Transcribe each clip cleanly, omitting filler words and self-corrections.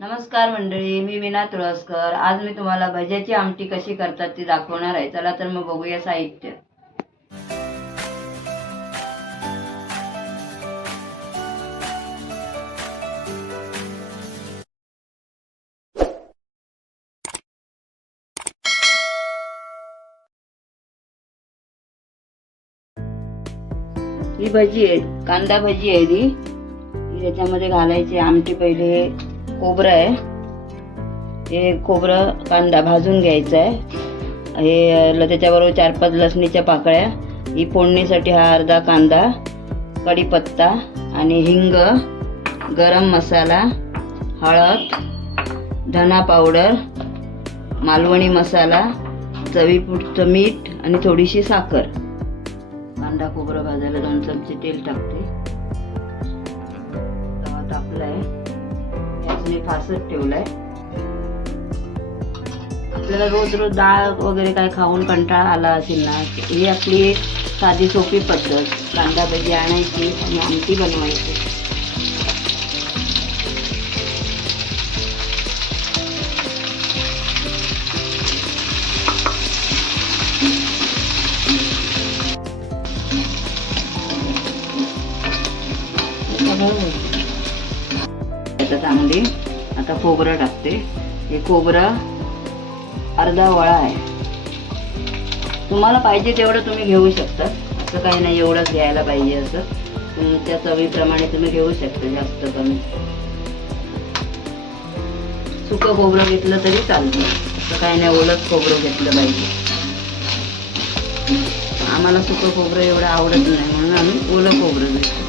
नमस्कार मंडळी, मी वीणा तुळसकर. आज मी तुम्हाला भज्याची आमटी कशी करतात ती दाखवणार आहे. चला तर मग बघूया साहित्य. ही भजी आहे, कांदा भजी आहे ती. याच्यामध्ये घालायची आमटी. पहिले खोबरं आहे, हे खोबरं कांदा भाजून घ्यायचा आहे. हे त्याच्याबरोबर 4-5 लसणीच्या पाकळ्या. ही फोडणीसाठी हा अर्धा कांदा, कढीपत्ता आणि हिंग, गरम मसाला, हळद, धना पावडर, मालवणी मसाला, चवीपुरतं मीठ आणि थोडीशी साखर. कांदा खोबरं भाजायला 2 चमचे तेल टाकते. तवा तापलाय, गॅसने फासट ठेवलाय. आपल्याला रोज रोज डाळ वगैरे काय खाऊन कंटाळा आला असेल ना, ही आपली साधी सोपी पद्धत. कांदा भजी आणायची आणि आमटी बनवायची. चांगली. आता खोबरं टाकते. हे खोबरं अर्धा वळा आहे. तुम्हाला पाहिजे तेवढं तुम्ही घेऊ शकता, असं काही नाही एवढंच घ्यायला पाहिजे असं. तुमच्या चवीप्रमाणे तुम्ही घेऊ शकता, जास्त कमी. सुकं खोबरं घेतलं तरी चालतं, असं काही नाही ओलंच खोबरं घेतलं पाहिजे. आम्हाला सुकं खोबरं एवढं आवडत नाही म्हणून आम्ही ओलं खोबरं घेतो.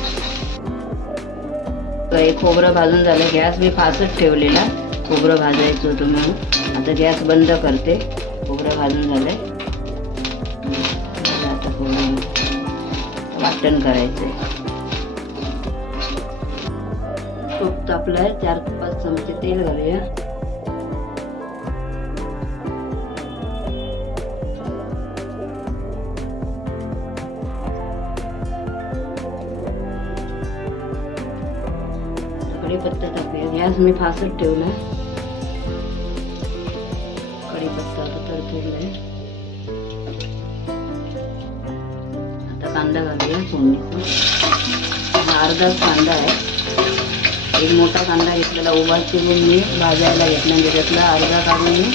हे खोबरं भाजून झालं. गॅस मी फासट ठेवलेला, खोबरं भाजायचं होतं म्हणून. आता गॅस बंद करते. खोबरं भाजून झालंय. आता खोबरं वाटण करायचंय. तूप तापलंय, 4-5 चमचे तेल घालूया. कढीपत्ता टाकूया. गॅस मी फासट ठेवला. कढीपत्ता आता तडतडलाय. आता कांदा घालूया फोडणीचा. हा अर्धाच कांदा आहे. एक मोठा कांदा घेतलेला उभा चिरून मी भाजायला घेतला, म्हणजे त्यातला अर्धा काढून मी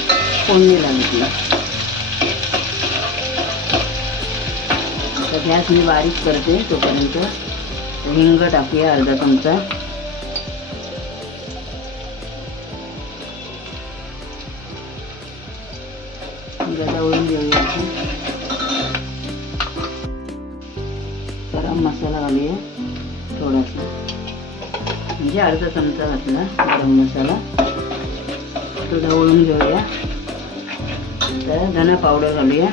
फोडणीला घेतला. आता गॅस मी बारीक करते तोपर्यंत. हिंग टाकूया अर्धा चमचा. ढवळून घेऊया. गरम मसाला घालूया थोडासा, म्हणजे अर्धा चमचा घातला गरम मसाला. तो ढवळून घेऊया. तर धना पावडर घालूया.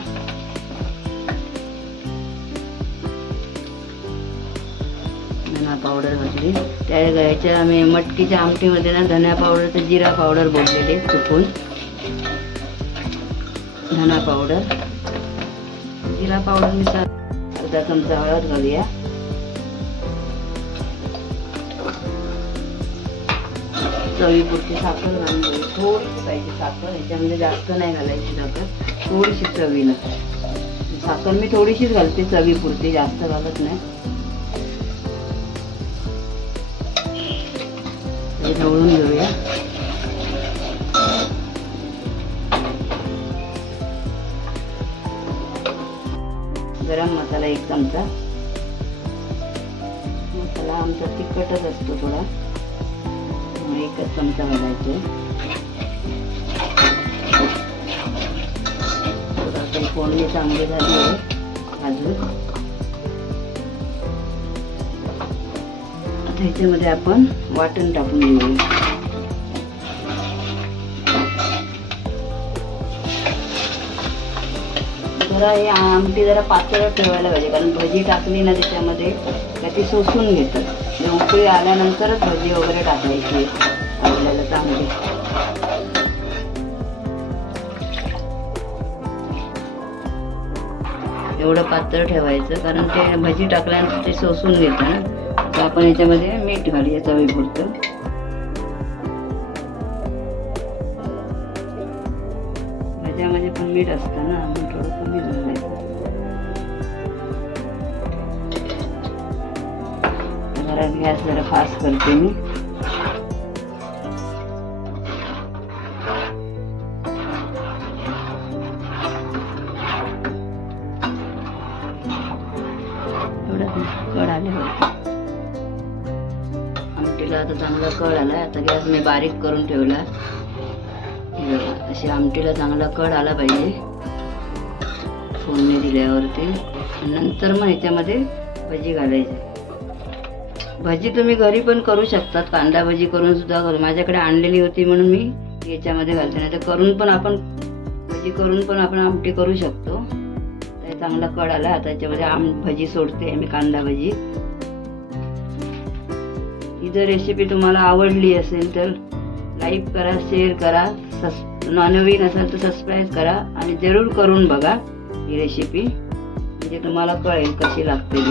धना पावडर घातली. त्याच्या आम्ही मटकीच्या आमटीमध्ये ना धना पावडर तर जिरा पावडर बोललेले चुकून. धना पावडर, जिरा पावडर मिसळ. अर्धा चमचा हळद घालूया. चवीपुरती साखर घालून घेऊ. थोडीशी पाहिजे साखर, याच्यामध्ये जास्त नाही घालायची साखर, थोडीशी चवीला. साखर मी थोडीशीच घालते चवीपुरती, जास्त घालत नाही. हे ढवळून घेऊया. गरम मसाला 1 चमचा. मसाला आमचा तिखटच असतो थोडा, 1च चमचा घालायचे. आता फोडणी चांगली झाली आहे भाजून. आता ह्याच्यामध्ये आपण वाटण टाकून घेऊया. जरा हे आमटी जरा पातळ ठेवायला पाहिजे, कारण भजी टाकली ना त्याच्यामध्ये का ती शोषून घेतं. उकळी आल्यानंतरच भजी वगैरे टाकायची आपल्याला चांगली. एवढं पातळ ठेवायचं, कारण ते भजी टाकल्यानंतर ते शोषून घेतं ना. तर आपण याच्यामध्ये मीठ घालूया चवीपुरतं. पण मीठ असतं ना, मग थोडं कमी घालायचं. घरात गॅस जरा फास्ट करते मी. कड आले आमटीला आता चांगला कड आलाय. आता गॅस मी बारीक करून ठेवला. अशी आमटीला चांगला कड आला पाहिजे फोडणी दिल्यावरती. नंतर मग ह्याच्यामध्ये भजी घालायची. भजी तुम्ही घरी पण करू शकतात, कांदा भजी करून सुद्धा करू. माझ्याकडे आणलेली होती म्हणून मी याच्यामध्ये घालते. नाही तर करून पण आपण भजी करून पण आपण आमटी करू शकतो. चांगला कड आला. आता याच्यामध्ये भजी सोडते मी, कांदा भजी. ही जर रेसिपी तुम्हाला आवडली असेल तर लाईक करा, शेअर करा. नवीन असेल तर सबस्क्राईब करा आणि जरूर करून बघा ही रेसिपी, म्हणजे तुम्हाला कळेल कशी लागते.